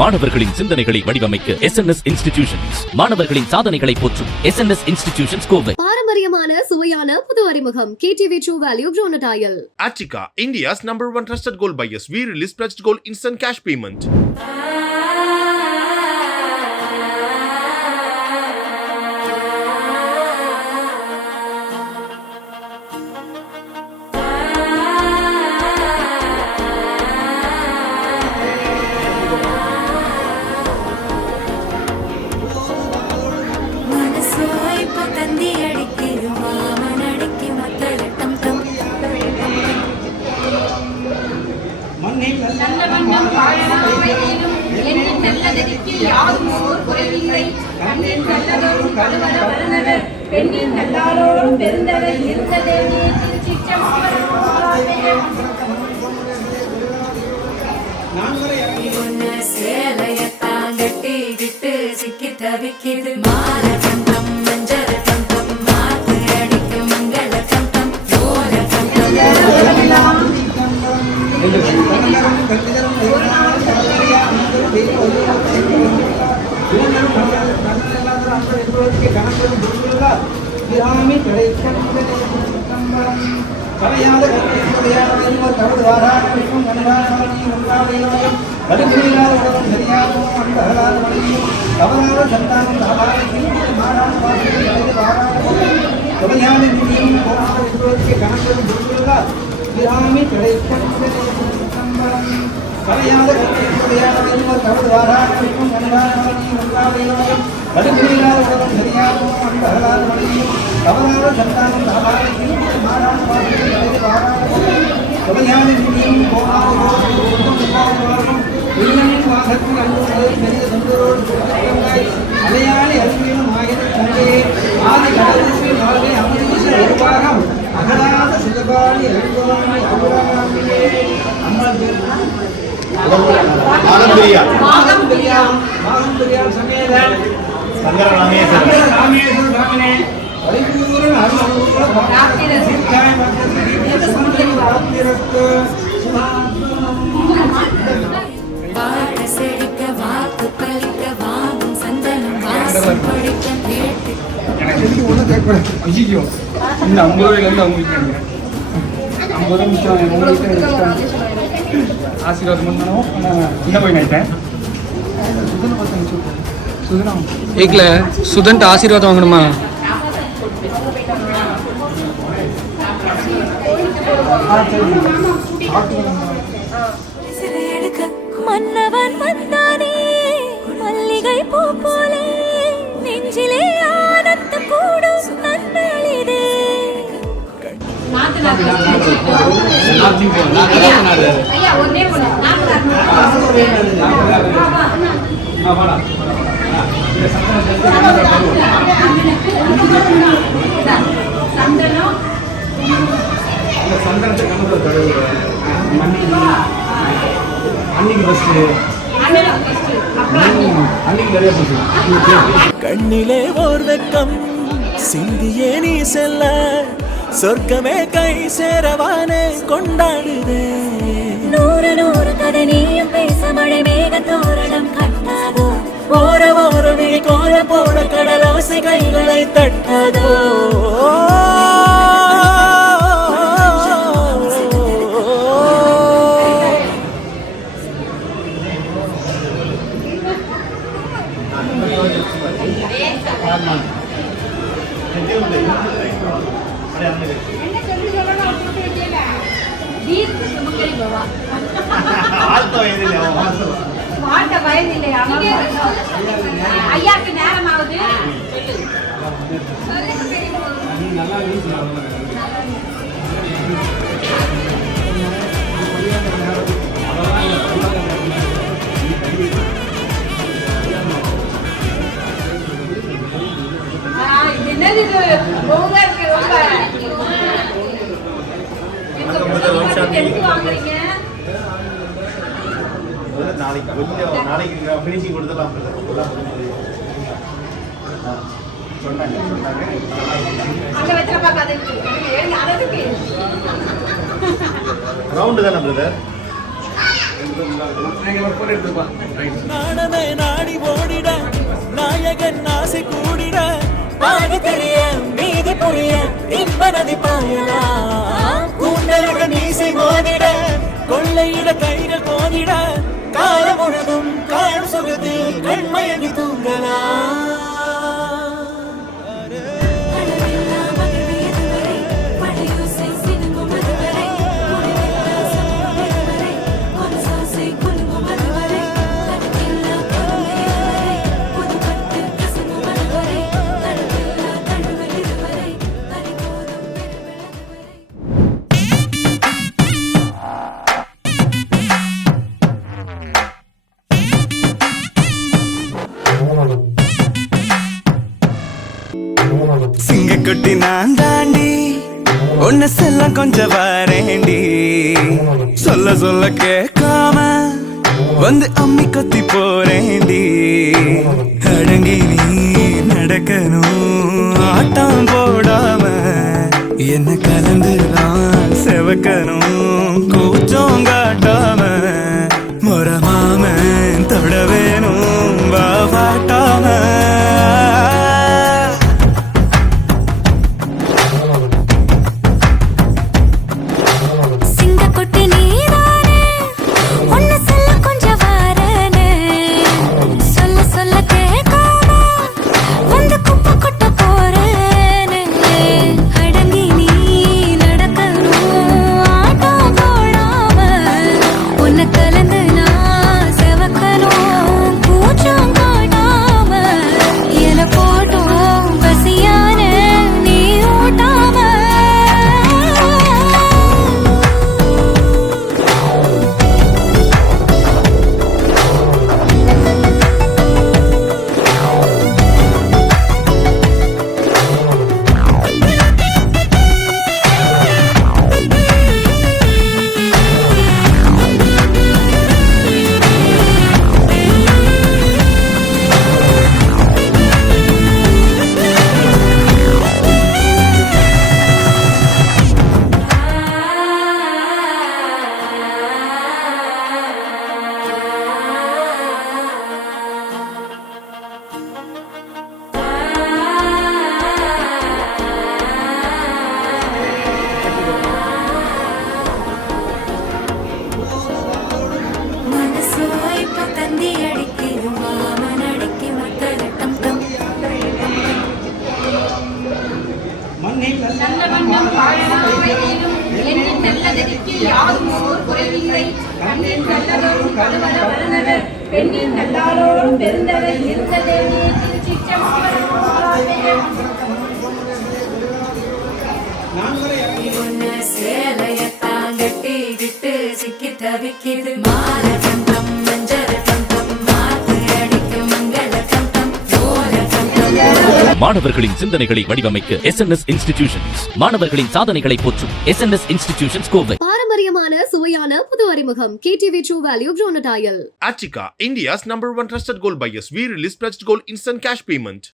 மாணவர்களின் சிந்தனைகளை வடிவமைக்க SNS இன்ஸ்டிடியூஷன்ஸ், மாணவர்களின் சாதனைகளை போற்றும் SNS இன்ஸ்டிடியூஷன்ஸ் கோவை. பாரம்பரியமான சுவையான புது அறிமுகம் KTV True Value Bronadile. Attica, India's #1 trusted gold buyers. We release pledged gold instant cash payment. பெண்ணின் நல்லாரோடும் பெருந்தவை இருந்ததே சேலையத்தான் கட்டி விட்டு சிக்கி தவிக்கிது மாற கண்டம் மஞ்சள் கண்டம் மாத்து அடிக்கும் மங்கள கண்டம் ஓர இந்த 50 ரூபாயிலேருந்து அவங்களுக்கு நினைக்கிறேன் 50 நிமிஷம் உங்களுக்கு ஆசீர்வாதம் பண்ணணும். சின்ன போய் நினைட்டேன் ஏக்கல சுதன்ட்டு ஆசீர்வாதம் வாங்கணுமா? மன்னவன் வந்தானே மல்லிகை பூ போலே நெஞ்சிலே ஆனந்தம் கூடும் நன்னாளிதே. கண்ணிலே ஓர் வெக்கம் சிந்தியே நீ செல்ல சொர்க்கமே கை சேரவானே கொண்டாடுதே. 100 கதை நீயும் பேச மழை மேக தோரணம் கட்டாதோ ஓரமே கோல போட கடலாசை கைகளை தட்டாதோ. ஐயாக்கு நேரம் ஆகுது. என்னது இது ரொம்ப வாங்குறீங்க? நாளைக்கு ஃபினிஷிங் கொடுத்துலாம் சொன்னாங்க. ரவுண்டு தானே பிரதர்? நாங்கள் ஒரு ஃபோட்டோ எடுத்துப்பா ரைட். நாடமே நாடி ஓடிட நாயகன் ஆசை கூடிட பாதி தெரிய மீதி புரிய இன்ப நதி பாயலாம் கூண்டலுடன் மீசை மோதிட கொள்ளையிட கைகள் மோதிட காலம் முழுதும் காணும் சுகத்தில் கண்மயங்கி தூங்கலாம் அளவில்லா மகிழ்வு இதுவரை மழையோசை சினுங்கும் அதுவரை முடிவில்லா சமயம் இதுவரை கொலுசோசை குலுங்கும் அதுவரை கணக்கில்லா பொறுமை இதுவரை புதுப்பட்டு கசங்கும் அதுவரை தடுவில்லா தழுவல் இதுவரை பறிபோதும் பெருவிழதுவரை சிங்கக்குட்டி நான் தாண்டி உன்னை செல்லம் கொஞ்சம் வரேண்டி சொல்ல சொல்ல கேட்காம வந்து அம்மி கொத்தி போறேண்டி அடங்கி நீ நடக்கணும் ஆட்டம் போடாம என்ன கலந்துதான் செவக்கணும் கூச்சம் காட்டாம முறமாம தொட வேணும் வாட்டாம சிங்கக்குட்டி நீதானே உன்னை சொல்ல கொஞ்சம் வரேனே சொல்ல சொல்ல கேட்காம வந்து குப்பை கொட்ட போறேனே அடங்கி நீ நடக்கணும் ஆட்டம் போடாம உன்னை கலந்து நான் செவக்கணும் கூச்சம் காட்டாம என போட்டும் பசியான நீ ஊட்டாம மனசோ இப்ப தந்தி அடிக்குது மாமன் அடிக்கு மக்கள் டம் டம் நல்ல வண்ணம் வாழலாமையிலும் எண்ணின் நல்லதற்கு யாரும் ஓர் குறைவில்லை கண்ணின் நல்லதோறும் கருவர வளர்ந்தவர் பெண்ணின் நல்லாரோடும் பெருந்தவர் இருந்ததேனே திருச்சிற்றம்பலம். உன்னை சேலையத்தான் கட்டிக்கிட்டு சிக்கி தவிக்குது மால கண்டம் மஞ்சள் கண்டம் மாத்து அடிக்கும் மங்கள கண்டம் ஓர கண்டம் மாணவர்களின் சிந்தனைகளை வடிவமைக்க SNS இன்ஸ்டிடியூஷன்ஸ் மாணவர்களின் சாதனைகளை போற்றும் SNS இன்ஸ்டிடியூஷன்ஸ் கோவை. பாரம்பரியமான சுவையான புது அறிமுகம் KTV True Value Bronadile. Attica, India's #1 trusted gold buyers. We release pledged gold instant cash payment.